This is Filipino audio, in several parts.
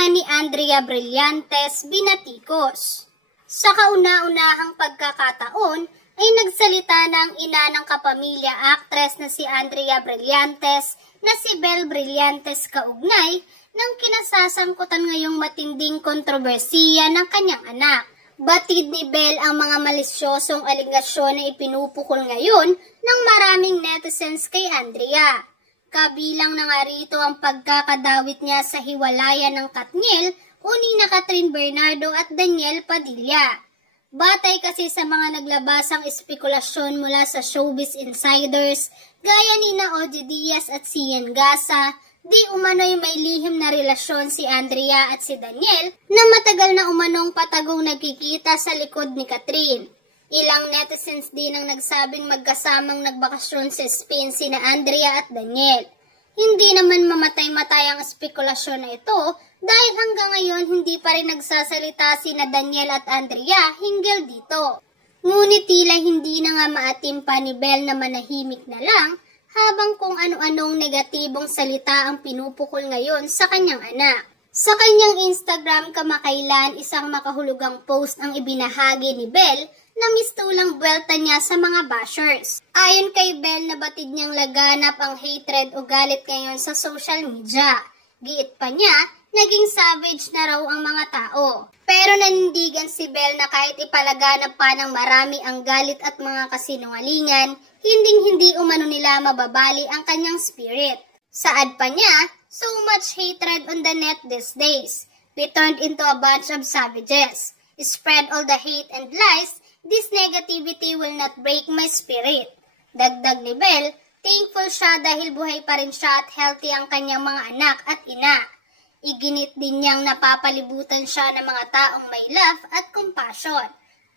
ina ni Andrea Brillantes binatikos. Sa kauna-unahang pagkakataon ay nagsalita ng ina ng kapamilya actress na si Andrea Brillantes na si Belle Brillantes kaugnay ng kinasasangkutan ngayong matinding kontrobersiya ng kanyang anak. Batid ni Belle ang mga malisyosong aligasyon na ipinupukol ngayon ng maraming netizens kay Andrea. Kabilang na nga rito ang pagkakadawit niya sa hiwalayan ng Katniel o ni Catherine Bernardo at Daniel Padilla. Batay kasi sa mga naglabasang espekulasyon mula sa showbiz insiders gaya ni Ogie Diaz at Sian Gasa, di umano'y may lihim na relasyon si Andrea at si Daniel na matagal na umanong patagong nagkikita sa likod ni Catherine. Ilang netizens din ang nagsabing magkasamang nagbakasyon sa Spain sina Andrea at Daniel. Hindi naman mamatay-matay ang espekulasyon na ito dahil hanggang ngayon hindi pa rin nagsasalita sina Daniel at Andrea hinggil dito. Ngunit tila hindi na nga maatim pa ni Belle na manahimik na lang habang kung ano-anong negatibong salita ang pinupukol ngayon sa kanyang anak. Sa kanyang Instagram kamakailan, isang makahulugang post ang ibinahagi ni Belle na mistulang buwelta niya sa mga bashers. Ayon kay Belle, nabatid niyang laganap ang hatred o galit ngayon sa social media. Giit pa niya, naging savage na raw ang mga tao. Pero nanindigan si Belle na kahit ipalaganap pa ng marami ang galit at mga kasinungalingan, hinding-hindi umano nila mababali ang kanyang spirit. Saad pa niya, so much hatred on the net these days. We turned into a bunch of savages. Spread all the hate and lies. This negativity will not break my spirit. Dagdag ni Belle, thankful siya dahil buhay pa rin siya at healthy ang kanyang mga anak at ina. Iginit din niyang napapalibutan siya ng mga taong may love at compassion.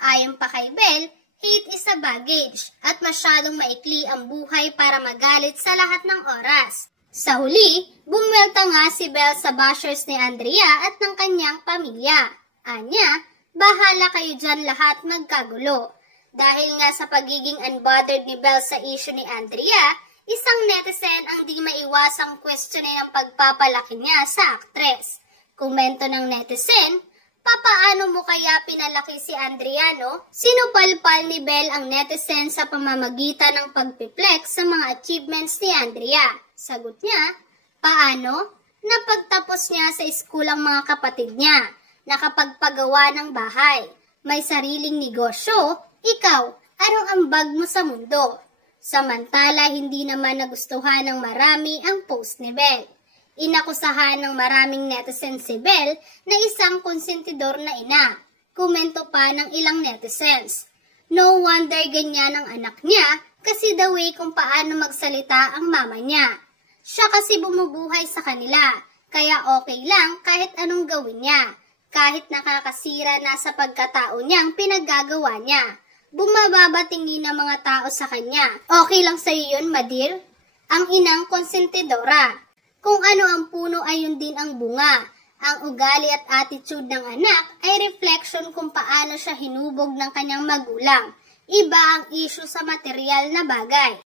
Ayon pa kay Belle, hate is a baggage at masyadong maikli ang buhay para magalit sa lahat ng oras. Sa huli, bumwelta nga si Belle sa bashers ni Andrea at ng kanyang pamilya. Anya, bahala kayo dyan lahat magkagulo. Dahil nga sa pagiging unbothered ni Belle sa issue ni Andrea, isang netizen ang di maiwasang questionin ang pagpapalaki niya sa aktres. Komento ng netizen, papaano mo kaya pinalaki si Andrea, no? Sinupalpal ni Belle ang netizen sa pamamagitan ng pagpiplex sa mga achievements ni Andrea. Sagot niya, paano? Napagtapos niya sa school ang mga kapatid niya, nakapagpagawa ng bahay, may sariling negosyo, ikaw, anong ambag mo sa mundo? Samantala, hindi naman nagustuhan ng marami ang post ni Belle. Inakusahan ng maraming netizens si Belle na isang konsentidor na ina. Komento pa ng ilang netizens. No wonder ganyan ang anak niya kasi the way kung paano magsalita ang mama niya. Siya kasi bumubuhay sa kanila, kaya okay lang kahit anong gawin niya. Kahit nakakasira na sa pagkatao niyang pinaggagawa niya. Bumababa tingin ng mga tao sa kanya. Okay lang sa iyo yun, Madir? Ang inang konsentidora. Kung ano ang puno ay yun din ang bunga. Ang ugali at attitude ng anak ay reflection kung paano siya hinubog ng kanyang magulang. Iba ang issue sa material na bagay.